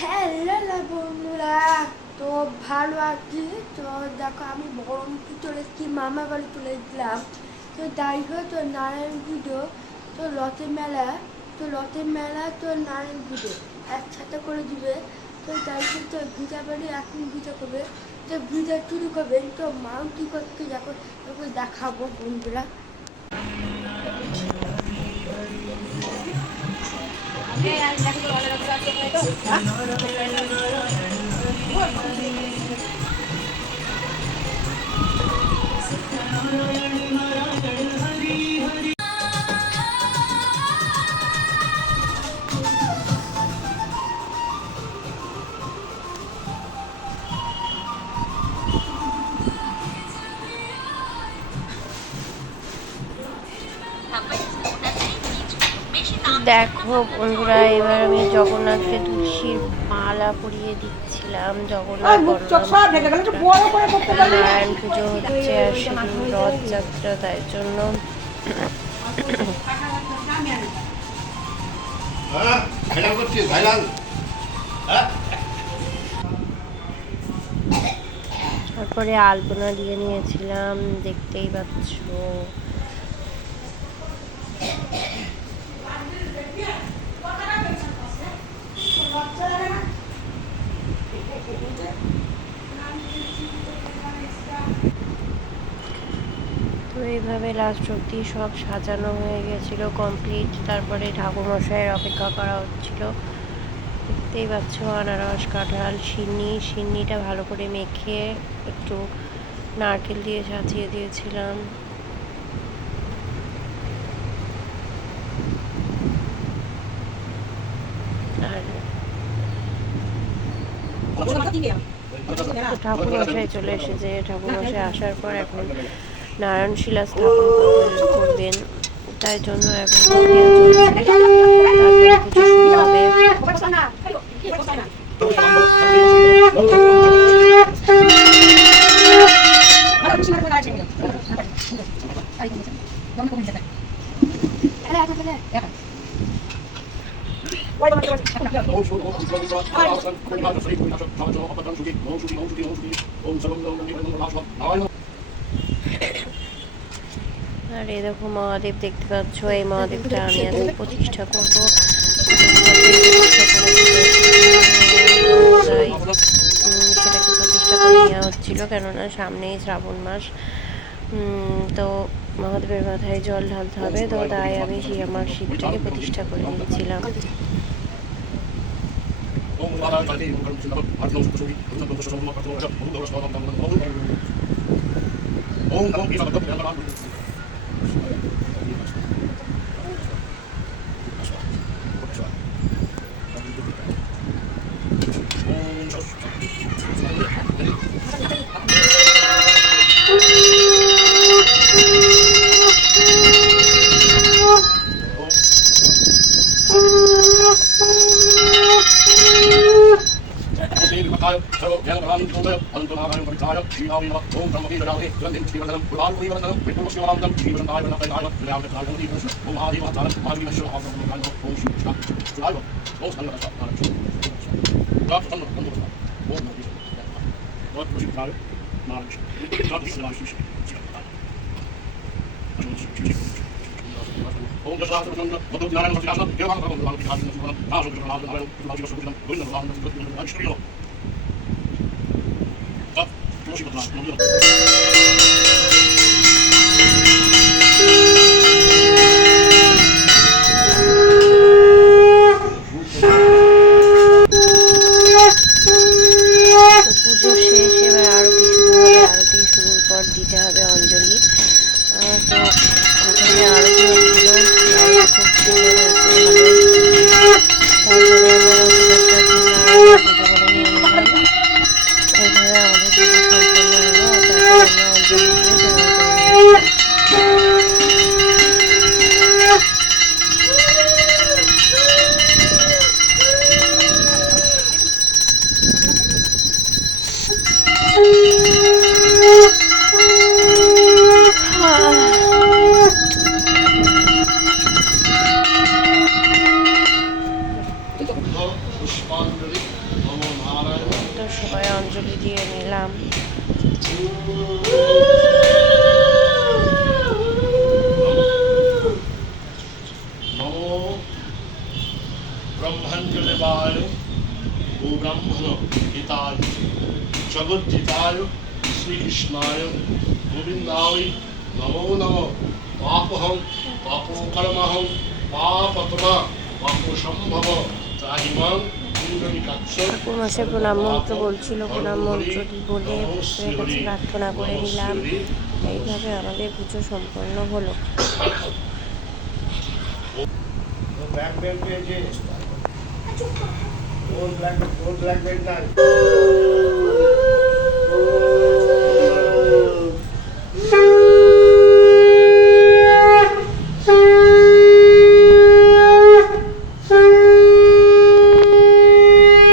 Hello বন্ধুরা, তো ভালো আছি। তো দেখো আমি বহরমপুর চলে এসেছি, মামা বাড়ি চলে এসেছিলাম। তো যাই হোক, তো নারায়ণ পুজো, তো রথের মেলা তো নারায়ণ পুজো একসাথে করে দিবে। তো যাই হোক, তো ভিজা বাড়ি এখন ভিজা করবে, তো ভিজা চুরি করবেন। তো মাও কী করতে দেখো, দেখাবো বন্ধুরা। দেখো বন্ধুরা, এবার আমি জগন্নাথকে তুলসীর মালা পরিয়ে দিচ্ছিলাম। জগন্নাথ নারায়ণ পুজো হচ্ছে আর সেদিন রথযাত্রা, তাই জন্য তারপরে আলপনা দিয়ে নিয়েছিলাম, দেখতেই পাচ্ছ। তো এইভাবে লাস্ট অব্দি সব সাজানো হয়ে গেছিলো, কমপ্লিট। তারপরে ঠাকুরমশাইয়ের অপেক্ষা করা হচ্ছিল। দেখতেই পাচ্ছ, আনারস, কাঁঠাল, সিন্নিটা ভালো করে মেখে একটু নারকেল দিয়ে সাজিয়ে দিয়েছিলাম। আর ঠাকুরমশাই চলে এসেছে। ঠাকুরমশাই আসার পর এখন নারায়ণ শিলা স্থাপন করবেন, তাই জন্য এখন প্রক্রিয়া চলছে। তারপরে পুজো শুরু হবে। আর এই দেখো মহাদেব দেখতে পাচ্ছ, এই মহাদেবটা আমি আজকে প্রতিষ্ঠা করবো। সেটাকে প্রতিষ্ঠা করে নেওয়া হচ্ছিল, কেননা সামনেই শ্রাবণ মাস। তো মহাদেবের মাথায় জল ঢালতে হবে, তো তাই আমি আমার শিবটাকে প্রতিষ্ঠা করে দিয়েছিলাম। পুজো শেষ, এবার আরতি শুরু হবে। আরতি শুরুর পর দিতে হবে অঞ্জলি। তো ওখানে আরতি হচ্ছিল, আরতি খুব সুন্দর হয়েছে, তারপরে আমরা পুজো করে নিয়ে নিলাম। এইভাবে আমাদের পুজো সম্পন্ন হলো। তারপরে আমরা অঞ্জলি পুষ্পাঞ্জলি নমো নারায়ণ। তো সবাই অঞ্জলি দিয়ে নিলাম। নমো ব্রহ্মাঞ্জলিবায় ও ব্রাহ্মণ হিতায় জগদ্ধিতায় শ্রীকৃষ্ণায় গোবিন্দায় নমো নমঃ। পাপহং পাপকর্মহং পাপতমা পাপসম্ভব ত্রাহিমাং পুণ্ডরীকাক্ষ। ঠাকুরমশাই প্রণাম মন্ত্র বলছিল, প্রণাম মন্ত্রটি বলে ঠাকুরের কাছে প্রার্থনা করে নিলাম। এইভাবে আমাদের পুজো সম্পন্ন হলো। ব্ল্যাক বেল্ট পেয়েছে, ওর ব্ল্যাক বেল্ট নাই।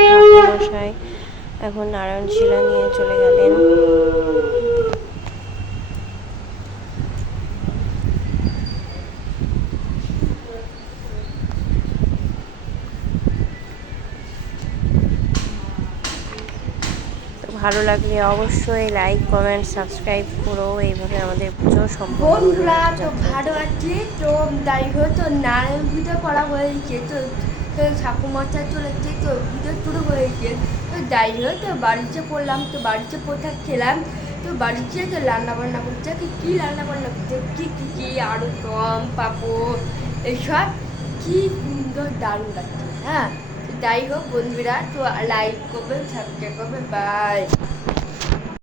ঠাকুরমশাই এখন নারায়ণ শিলা নিয়ে চলে গেলেন। তো ভালো লাগলে অবশ্যই লাইক কমেন্ট সাবস্ক্রাইব করো। এইভাবে আমাদের পুজো সম্পূর্ণ হলো। বন্ধুরা তো ভালো আছি। তো যাই হোক তো নারায়ণ ভিডিও করা হয়েছে, তো ঠাকুরমশাই চলেছে, তো ভিডিও শুরু হয়েছে। তো যাই হোক তো বাড়িতে পড়লাম, তো বাড়িতে পোশাক খেলাম, তো বাড়িতে তো রান্না বান্না করছে, কী রান্না বান্না করছে, কী আলু দম পাঁপড় এইসব কী সুন্দর দারুণ লাগছে। হ্যাঁ, তো যাই হোক বন্ধুরা, তো লাইক করবে সাবস্ক্রাইব করবে, বাই।